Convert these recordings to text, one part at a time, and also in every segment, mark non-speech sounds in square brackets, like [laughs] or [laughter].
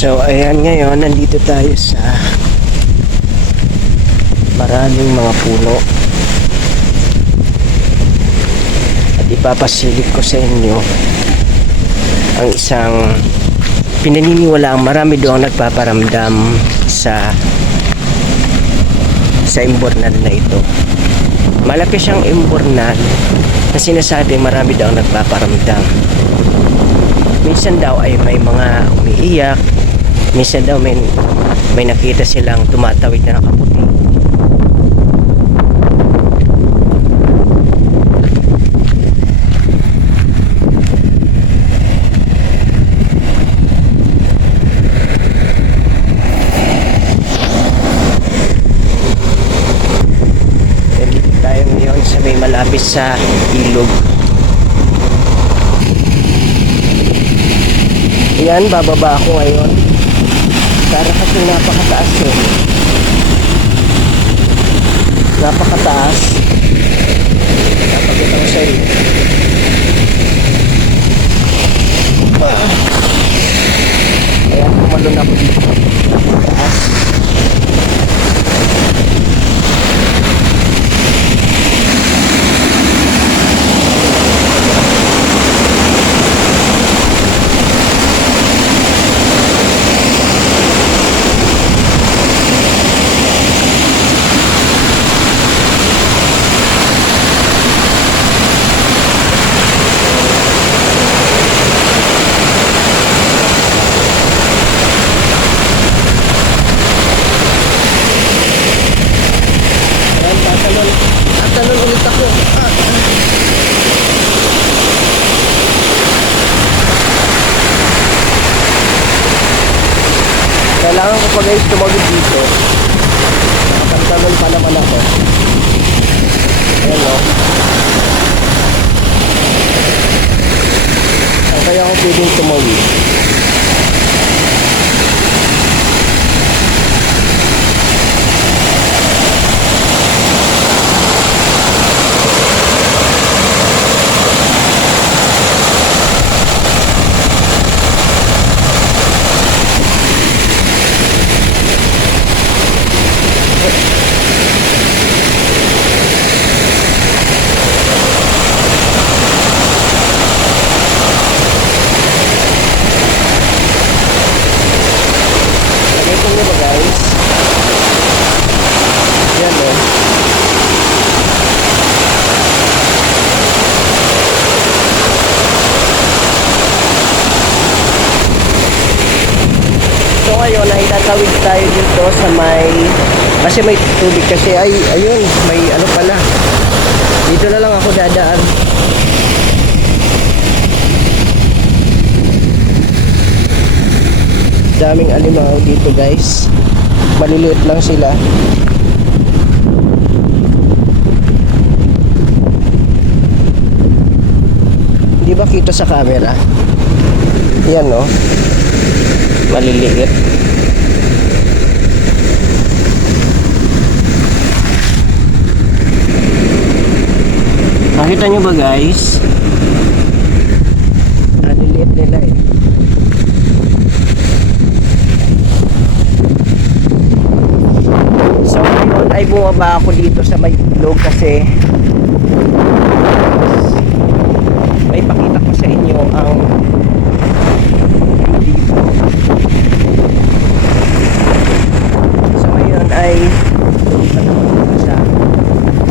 So, ayan ngayon, nandito tayo sa maraming mga puno. At ipapasilip ko sa inyo ang isang pinaniniwala ang marami doon nagpaparamdam sa sa imbornal na ito. Malaki siyang imbornal na sinasabi marami daw nagpaparamdam. Minsan daw ay may mga umiiyak, minsan daw may, may nakita silang tumatawid na nakaputi. Malapit sa ilog. Yan, bababa ako ngayon. Para kasi napakataas eh. Napakataas. Napakita ko sa iyo. Ah. Kaya tumalon ako dito. Taas. Ayan, tatalon. Tatalon ulit ako. Ah. Kailangan ko pa guys tumawid dito. Nakatalon pa naman ako. Ayan o. Saan kaya ako pwedeng tumawid? Lagay ko nyo ba guys? Yan o. So ngayon ay tatawid tayo dito sa may kasi may tubig kasi. Ay ayun may ano pala. Dito na lang ako dadaan. Daming alimango dito guys. Maliliit lang sila. Hindi ba kita sa camera? Yan no maliliit. Nakita nyo ba guys? Maliliit nila eh. So ngayon ay bumaba ako dito sa may ilog kasi may pakita ko sa inyo ang view dito. So ngayon ay pupunta ako dito sa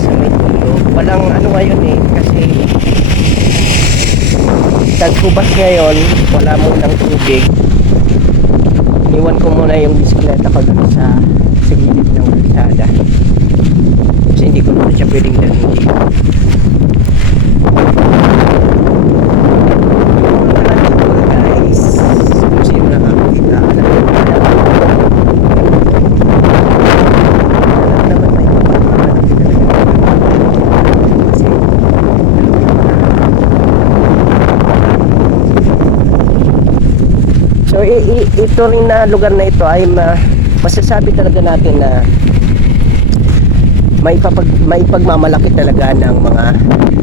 sa may ilog. Walang ano ngayon eh kasi tagkubas ngayon, wala mo ng tubig. Iniwan ko muna yung bisikleta ko dun sa sa gilid ng kalsada. Kasi hindi ko naman siya pwedeng dalhin dito. Guys, kung sino nakakita, alam naman may papakalaki talaga. Kasi, So i- i- ito rin na lugar na ito ay ma masasabi talaga natin na may papag may pagmamalaki talaga ng mga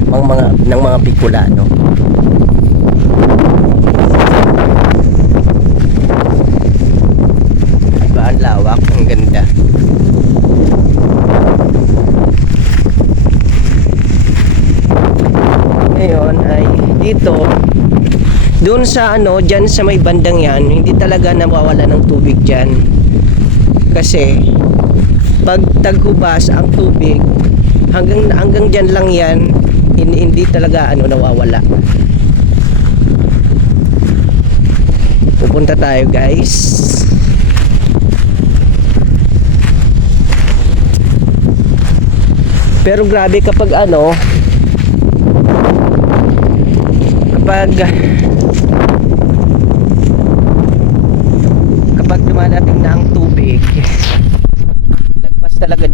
mga, mga ng mga Bicolano. Doon sa ano, dyan sa may bandang yan, hindi talaga nawawala ng tubig dyan. Kasi, pag taghubas ang tubig, hanggang hanggang dyan lang yan, hindi, hindi talaga ano nawawala. Pupunta tayo guys. Pero grabe kapag ano, kapag kapag dumadating na ang tubig. [laughs] Lagpas talaga